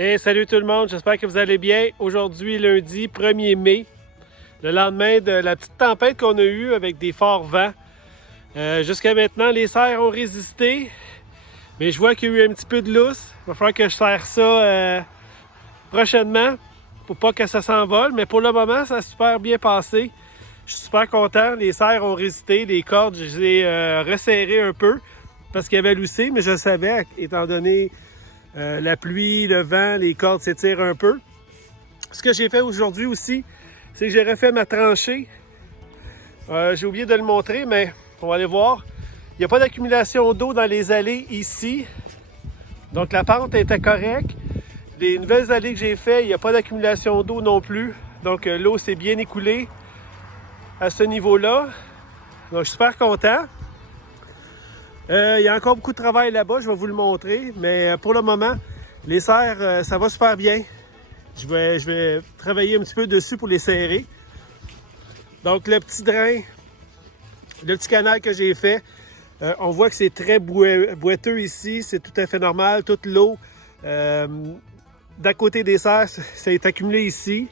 Hey, salut tout le monde, j'espère que vous allez bien. Aujourd'hui, lundi 1er mai, le lendemain de la petite tempête qu'on a eue avec des forts vents. Jusqu'à maintenant, les serres ont résisté, mais je vois qu'il y a eu un petit peu de lousse. Il va falloir que je serre ça prochainement pour pas que ça s'envole, mais pour le moment, ça a super bien passé. Je suis super content, les serres ont résisté, les cordes, je les ai resserrées un peu parce qu'il y avait loussé, mais je le savais, étant donné la pluie, le vent, les cordes s'étirent un peu. Ce que j'ai fait aujourd'hui aussi, c'est que j'ai refait ma tranchée. J'ai oublié de le montrer, mais on va aller voir. Il n'y a pas d'accumulation d'eau dans les allées ici. Donc la pente était correcte. Les nouvelles allées que j'ai faites, il n'y a pas d'accumulation d'eau non plus. Donc l'eau s'est bien écoulée à ce niveau-là. Donc je suis super content. Il y a encore beaucoup de travail là-bas, je vais vous le montrer, mais pour le moment, les serres, ça va super bien. Je vais travailler un petit peu dessus pour les serrer. Donc le petit drain, le petit canal que j'ai fait, on voit que c'est très boiteux ici, c'est tout à fait normal. Toute l'eau d'à côté des serres, ça est accumulé ici.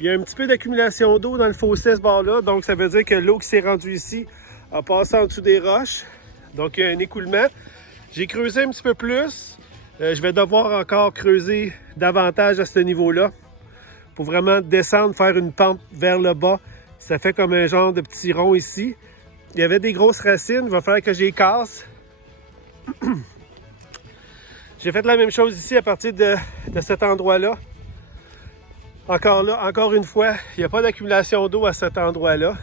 Il y a un petit peu d'accumulation d'eau dans le fossé ce bord-là, donc ça veut dire que l'eau qui s'est rendue ici a passé en dessous des roches. Donc, il y a un écoulement. J'ai creusé un petit peu plus. Je vais devoir encore creuser davantage à ce niveau-là pour vraiment descendre, faire une pente vers le bas. Ça fait comme un genre de petit rond ici. Il y avait des grosses racines. Il va falloir que je les casse. J'ai fait la même chose ici à partir de cet endroit-là. Encore une fois, il n'y a pas d'accumulation d'eau à cet endroit-là.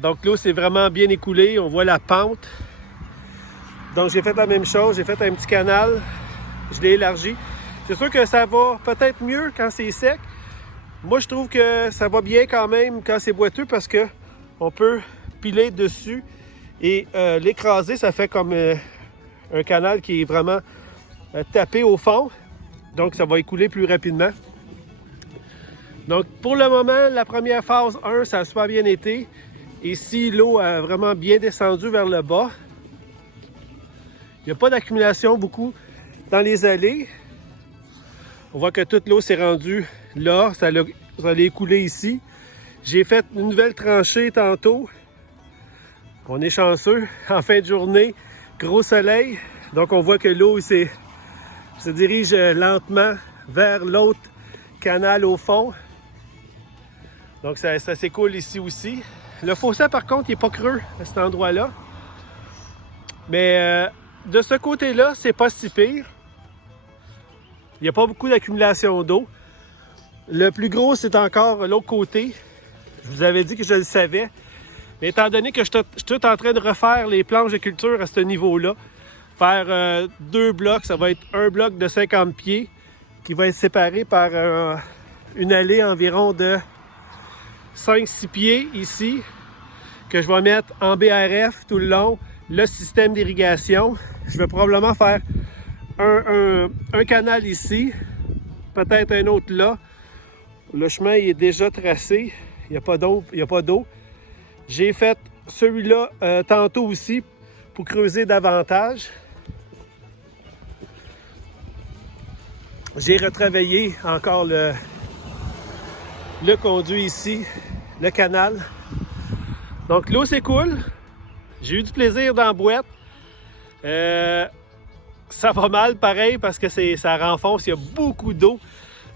Donc l'eau s'est vraiment bien écoulée. On voit la pente. Donc j'ai fait la même chose. J'ai fait un petit canal. Je l'ai élargi. C'est sûr que ça va peut-être mieux quand c'est sec. Moi, je trouve que ça va bien quand même quand c'est boiteux parce que on peut piler dessus et l'écraser. Ça fait comme un canal qui est vraiment tapé au fond. Donc ça va écouler plus rapidement. Donc pour le moment, la première phase 1, ça a super bien été. Ici, l'eau a vraiment bien descendu vers le bas. Il n'y a pas d'accumulation beaucoup dans les allées. On voit que toute l'eau s'est rendue là. Ça allait écouler ici. J'ai fait une nouvelle tranchée tantôt. On est chanceux. En fin de journée, gros soleil. Donc on voit que l'eau se dirige lentement vers l'autre canal au fond. Donc ça s'écoule ici aussi. Le fossé, par contre, il n'est pas creux à cet endroit-là. Mais de ce côté-là, c'est pas si pire. Il n'y a pas beaucoup d'accumulation d'eau. Le plus gros, c'est encore l'autre côté. Je vous avais dit que je le savais. Mais étant donné que je suis tout en train de refaire les planches de culture à ce niveau-là, faire 2 blocs, ça va être un bloc de 50 pieds qui va être séparé par une allée environ de 5-6 pieds ici, que je vais mettre en BRF tout le long, le système d'irrigation. Je vais probablement faire un canal ici, peut-être un autre là. Le chemin il est déjà tracé, il n'y a pas d'eau. J'ai fait celui-là tantôt aussi pour creuser davantage. J'ai retravaillé encore le conduit ici, le canal. Donc l'eau s'écoule. J'ai eu du plaisir dans la boîte. Ça va mal pareil parce que ça renfonce, il y a beaucoup d'eau.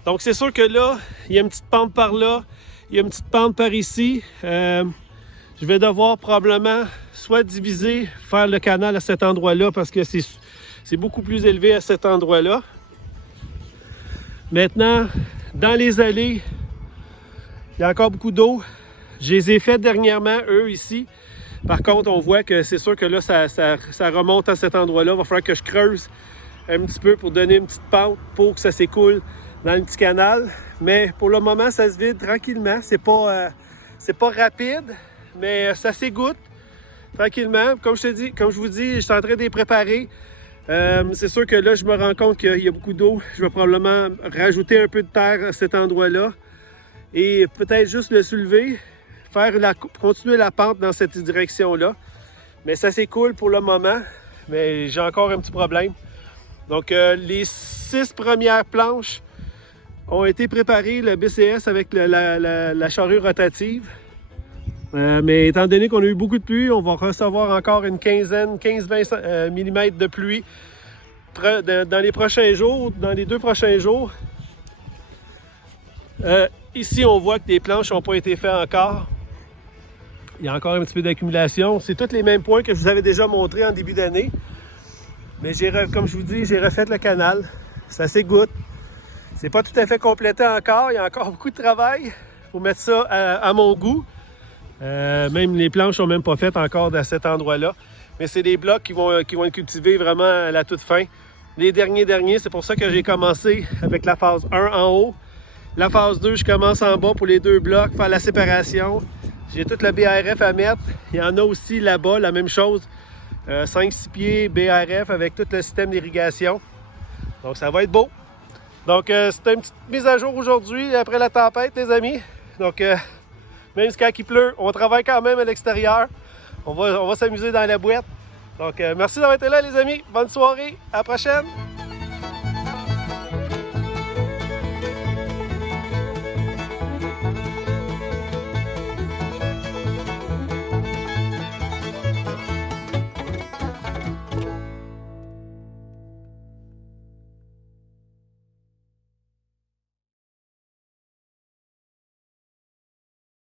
Donc c'est sûr que là, il y a une petite pente par là, il y a une petite pente par ici. Je vais devoir probablement soit diviser, faire le canal à cet endroit-là parce que c'est beaucoup plus élevé à cet endroit-là. Maintenant, dans les allées, il y a encore beaucoup d'eau. Je les ai fait dernièrement, eux, ici. Par contre, on voit que c'est sûr que là, ça remonte à cet endroit-là. Il va falloir que je creuse un petit peu pour donner une petite pente pour que ça s'écoule dans le petit canal. Mais pour le moment, ça se vide tranquillement. C'est pas rapide, mais ça s'égoutte tranquillement. Comme je vous dis, je suis en train de les préparer. C'est sûr que là, je me rends compte qu'il y a beaucoup d'eau. Je vais probablement rajouter un peu de terre à cet endroit-là et peut-être juste le soulever, continuer la pente dans cette direction-là. Mais ça s'écoule pour le moment, mais j'ai encore un petit problème. Donc, les 6 premières planches ont été préparées, le BCS avec la charrue rotative. Mais étant donné qu'on a eu beaucoup de pluie, on va recevoir encore une 15-20 mm de pluie dans les prochains jours, dans les 2 prochains jours. Ici, on voit que les planches n'ont pas été faites encore. Il y a encore un petit peu d'accumulation. C'est tous les mêmes points que je vous avais déjà montré en début d'année. Mais comme je vous dis, j'ai refait le canal. Ça s'égoutte. C'est pas tout à fait complété encore. Il y a encore beaucoup de travail pour mettre ça à mon goût. Même les planches sont même pas faites encore à cet endroit-là. Mais c'est des blocs qui vont être cultivés vraiment à la toute fin. Les derniers, c'est pour ça que j'ai commencé avec la phase 1 en haut. La phase 2, je commence en bas pour les 2 blocs, faire la séparation. J'ai tout le BRF à mettre. Il y en a aussi là-bas, la même chose. 5-6 pieds BRF avec tout le système d'irrigation. Donc ça va être beau. Donc c'est une petite mise à jour aujourd'hui après la tempête, les amis. Donc même quand il pleut, on travaille quand même à l'extérieur. On va s'amuser dans la boîte. Donc merci d'avoir été là, les amis. Bonne soirée. À la prochaine.